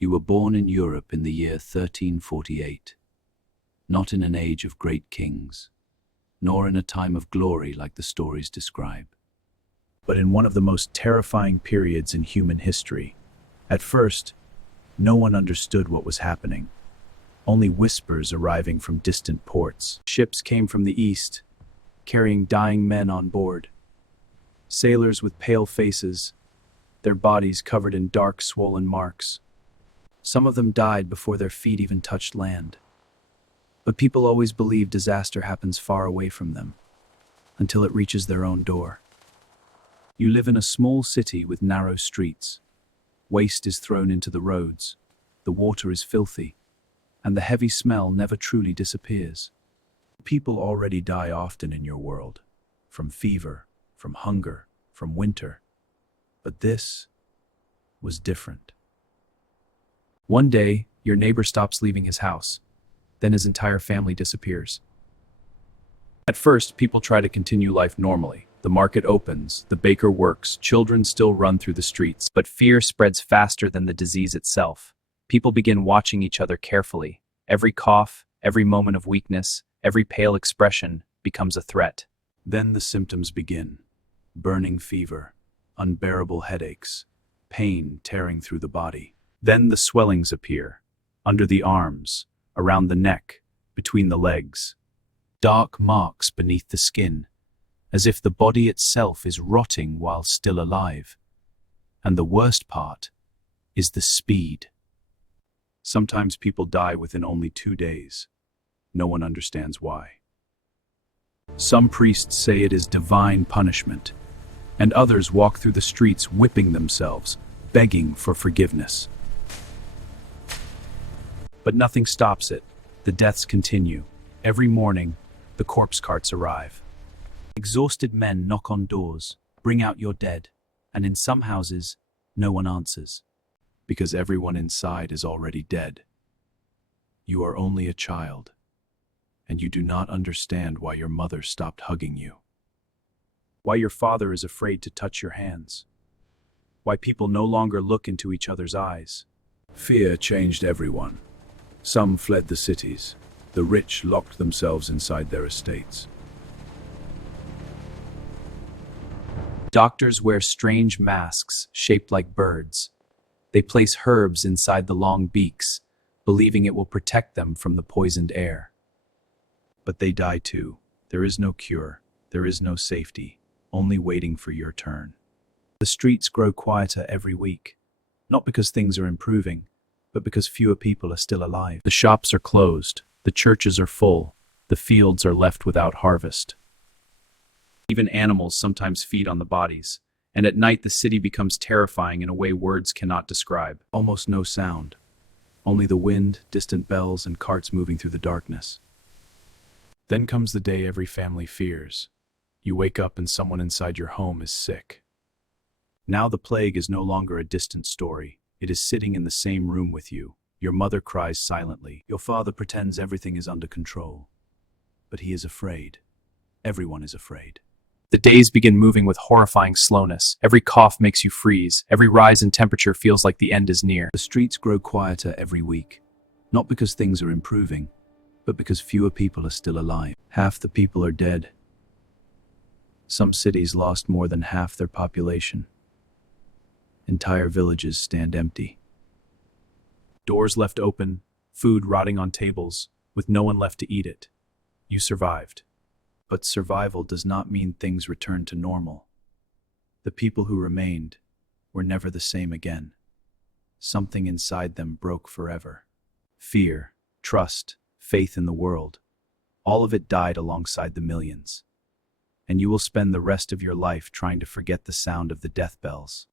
You were born in Europe in the year 1348, not in an age of great kings, nor in a time of glory like the stories describe, but in one of the most terrifying periods in human history. At first, no one understood what was happening. Only whispers arriving from distant ports. Ships came from the east, carrying dying men on board. Sailors with pale faces, their bodies covered in dark, swollen marks. Some of them died before their feet even touched land. But people always believe disaster happens far away from them, until it reaches their own door. You live in a small city with narrow streets. Waste is thrown into the roads, the water is filthy, and the heavy smell never truly disappears. People already die often in your world, from fever, from hunger, from winter. But this was different. One day, your neighbor stops leaving his house. Then his entire family disappears. At first, people try to continue life normally. The market opens, the baker works, children still run through the streets. But fear spreads faster than the disease itself. People begin watching each other carefully. Every cough, every moment of weakness, every pale expression becomes a threat. Then the symptoms begin. Burning fever, unbearable headaches, pain tearing through the body. Then the swellings appear, under the arms, around the neck, between the legs. Dark marks beneath the skin, as if the body itself is rotting while still alive. And the worst part is the speed. Sometimes people die within only 2 days. No one understands why. Some priests say it is divine punishment, and others walk through the streets whipping themselves, begging for forgiveness. But nothing stops it. The deaths continue. Every morning, the corpse carts arrive. Exhausted men knock on doors, bring out your dead, and in some houses, no one answers, because everyone inside is already dead. You are only a child, and you do not understand why your mother stopped hugging you, why your father is afraid to touch your hands, why people no longer look into each other's eyes. Fear changed everyone. Some fled the cities. The rich locked themselves inside their estates. Doctors wear strange masks shaped like birds. They place herbs inside the long beaks, believing it will protect them from the poisoned air. But they die too. There is no cure. There is no safety, only waiting for your turn. The streets grow quieter every week, not because things are improving, but because fewer people are still alive. The shops are closed, the churches are full, the fields are left without harvest. Even animals sometimes feed on the bodies, and at night the city becomes terrifying in a way words cannot describe. Almost no sound, only the wind, distant bells, and carts moving through the darkness. Then comes the day every family fears. You wake up and someone inside your home is sick. Now the plague is no longer a distant story. It is sitting in the same room with you. Your mother cries silently. Your father pretends everything is under control. But he is afraid. Everyone is afraid. The days begin moving with horrifying slowness. Every cough makes you freeze. Every rise in temperature feels like the end is near. The streets grow quieter every week. Not because things are improving, but because fewer people are still alive. Half the people are dead. Some cities lost more than half their population. Entire villages stand empty. Doors left open, food rotting on tables, with no one left to eat it. You survived. But survival does not mean things return to normal. The people who remained were never the same again. Something inside them broke forever. Fear, trust, faith in the world. All of it died alongside the millions. And you will spend the rest of your life trying to forget the sound of the death bells.